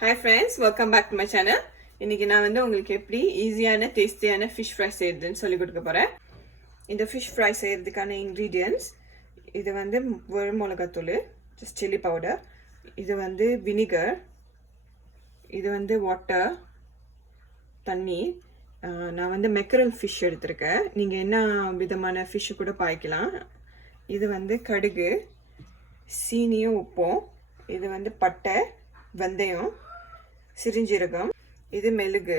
Hi friends, welcome back to my channel. இன்னைக்கு நான் வந்து உங்களுக்கு எப்படி ஈஸியான டேஸ்டியான fish fry செய்யறதுன்னு சொல்லி கொடுக்க போறேன். இந்த fish fry செய்யறதுக்கான ingredients இது வந்து வெறும் மிளகாய்த்தூள், just chilli powder, இது வந்து vinegar, இது வந்து water, தண்ணி. நான் வந்து mackerel fish எடுத்துருக்கேன். நீங்க என்ன விதமான fish கூட பாய்க்கலாம். இது வந்து கடுகு, சீனியும் உப்பும், இது வந்து பட்டை, வெந்தயம், சிறுஞ்சீரகம், இது மெழுகு,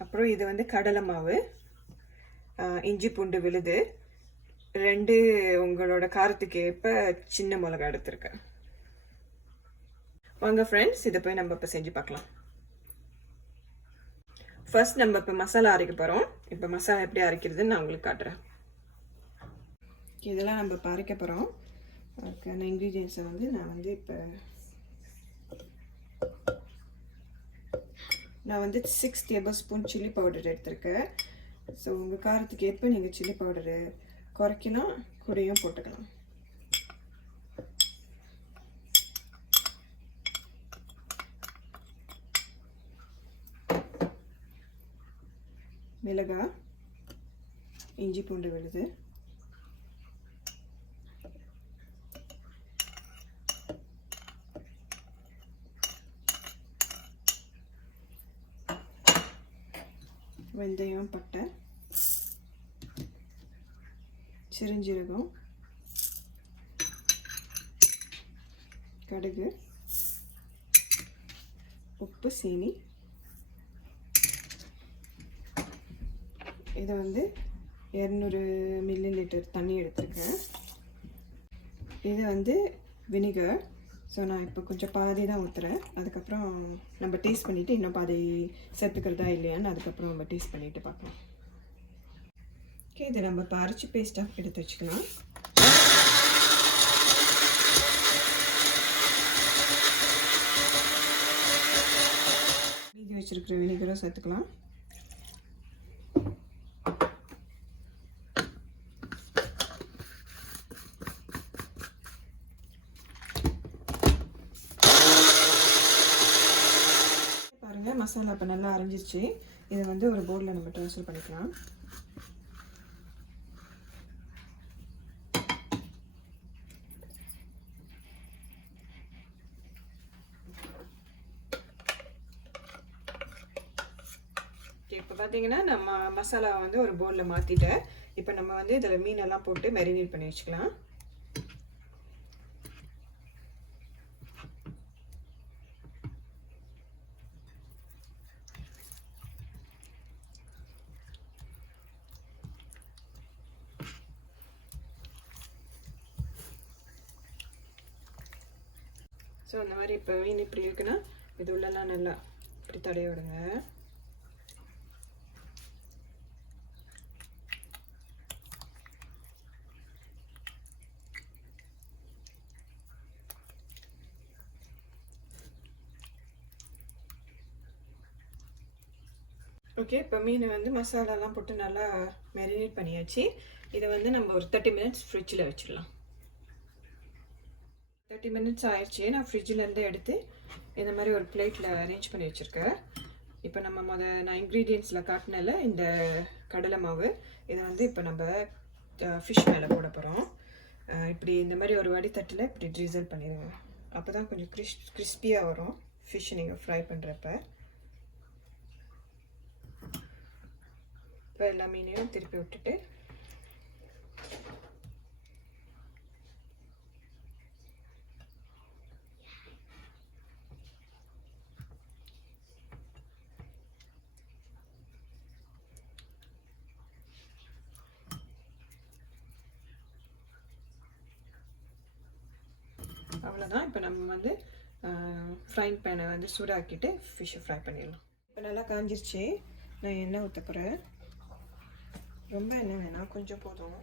அப்புறம் இது வந்து கடலை மாவு, இஞ்சி பூண்டு விழுது, 2 உங்களோட காரத்துக்கு ஏற்ப சின்ன மிளகாய் எடுத்துருக்கேன். வாங்க ஃப்ரெண்ட்ஸ், இதை போய் நம்ம இப்போ செஞ்சு பார்க்கலாம். ஃபர்ஸ்ட் நம்ம இப்போ மசாலா அரைக்க போகிறோம். இப்போ மசாலா எப்படி அரைக்கிறதுன்னு நான் உங்களுக்கு காட்டுறேன். இதெல்லாம் நம்ம இப்போ அரைக்க போகிறோம். அதுக்கான இன்க்ரீடியன்ஸை வந்து நான் வந்து இப்போ நான் வந்து 6 டேபிள்ஸ்பூன் சில்லி பவுடர் எடுத்திருக்கேன். ஸோ உங்கள் காரத்துக்கு ஏற்ப நீங்கள் சில்லி பவுடரு குறைக்கலாம், கூடையும் போட்டுக்கலாம். மிளகாய், இஞ்சி பூண்டு விழுது, வெந்தயம், பட்டை, சிறுஞ்சீரகம், கடுகு, உப்பு, சீனி. இதை வந்து 200 மில்லிலிட்டர் தண்ணி எடுத்துருக்கேன். இது வந்து வினிகர். ஸோ நான் இப்போ கொஞ்சம் பாதி தான் ஊற்றுறேன். அதுக்கப்புறம் நம்ம டேஸ்ட் பண்ணிவிட்டு இன்னும் பாதி சேர்த்துக்கிறதா இல்லையான்னு அதுக்கப்புறம் நம்ம டேஸ்ட் பண்ணிவிட்டு பார்க்கலாம். ஓகே, இதை நம்ம இப்போ அரைச்சி பேஸ்ட்டாக எடுத்து வச்சுக்கலாம். மீதி வச்சுருக்கிற வினிகரும் சேர்த்துக்கலாம். மசாலா இப்போ நல்லா அரைஞ்சிருச்சு. இதை வந்து ஒரு பவுலில் நம்ம ட்ரான்ஸ்ஃபர் பண்ணிக்கலாம். இப்போ பார்த்தீங்கன்னா நம்ம மசாலா வந்து ஒரு பவுலில் மாற்றிட்டேன். இப்போ நம்ம வந்து இதில் மீனெல்லாம் போட்டு மேரினேட் பண்ணி வச்சுக்கலாம். ஸோ அந்த மாதிரி இப்போ மீன் இப்படி இருக்குன்னா இது உள்ளெல்லாம் நல்லா இப்படி தடைய விடுங்க. ஓகே, இப்போ மீனை வந்து மசாலாலாம் போட்டு நல்லா மேரினேட் பண்ணியாச்சு. இதை வந்து நம்ம ஒரு 30 மினிட்ஸ் ஃப்ரிட்ஜில் வச்சிடலாம். 30 மினிட்ஸ் ஆயிடுச்சு. நான் ஃப்ரிட்ஜிலேருந்து எடுத்து இந்த மாதிரி ஒரு பிளேட்டில் அரேஞ்ச் பண்ணி வச்சுருக்கேன். இப்போ நம்ம நான் இன்க்ரீடியன்ஸில் காட்டினால இந்த கடலை மாவு இதை வந்து இப்போ நம்ம ஃபிஷ் மேலே போட போகிறோம். இப்படி இந்த மாதிரி ஒரு வடித்தட்டில் இப்படி ட்ரிசல் பண்ணிடுங்க. அப்போ தான் கொஞ்சம் கிறிஸ்பியாக வரும் ஃபிஷ் நீங்கள் ஃப்ரை பண்ணுறப்ப. இப்போ எல்லா மீனையும் திருப்பி விட்டுட்டு அவ்வளோதான். இப்போ நம்ம வந்து ஃப்ரைங் பேனை வந்து சூடாக்கிட்டு ஃபிஷ்ஷை ஃப்ரை பண்ணிடலாம். இப்போ நல்லா காஞ்சிருச்சு. நான் எண்ணெய் ஊற்ற போகிறேன். ரொம்ப எண்ணெய் வேணாம், கொஞ்சம் போதும்.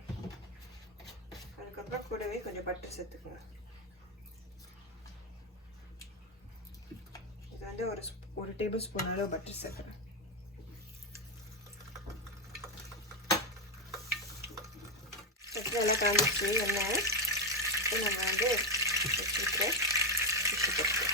அதுக்கப்புறம் கூடவே கொஞ்சம் பட்டர் சேர்த்துக்குங்க. இது வந்து ஒரு டேபிள் ஸ்பூன் அளவு பட்டர் சேர்க்குறேன். பட்டர் நல்லா காஞ்சிருச்சு எண்ணெய். இப்போ நம்ம வந்து வச்சுருக்கிற ஃபிஷ்ஷு போட்டு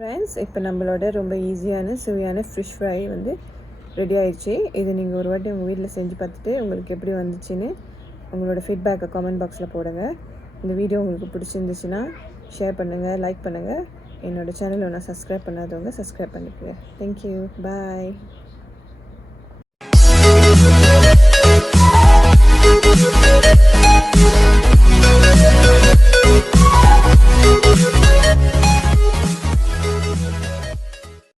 ஃப்ரெண்ட்ஸ், இப்போ நம்மளோட ரொம்ப ஈஸியான சுவையான ஃபிஷ் ஃப்ரை வந்து ரெடி ஆயிடுச்சு. இது நீங்கள் ஒரு வாட்டி உங்கள் வீட்டில் செஞ்சு பார்த்துட்டு உங்களுக்கு எப்படி வந்துச்சுன்னு உங்களோட ஃபீட்பேக்கை கமெண்ட் பாக்ஸில் போடுங்க. இந்த வீடியோ உங்களுக்கு பிடிச்சிருந்துச்சுன்னா ஷேர் பண்ணுங்கள், லைக் பண்ணுங்கள். என்னோடய சேனலை நான் சப்ஸ்கிரைப் பண்ணாதவங்க சப்ஸ்கிரைப் பண்ணிக்கோங்க. தேங்க்யூ, பாய்.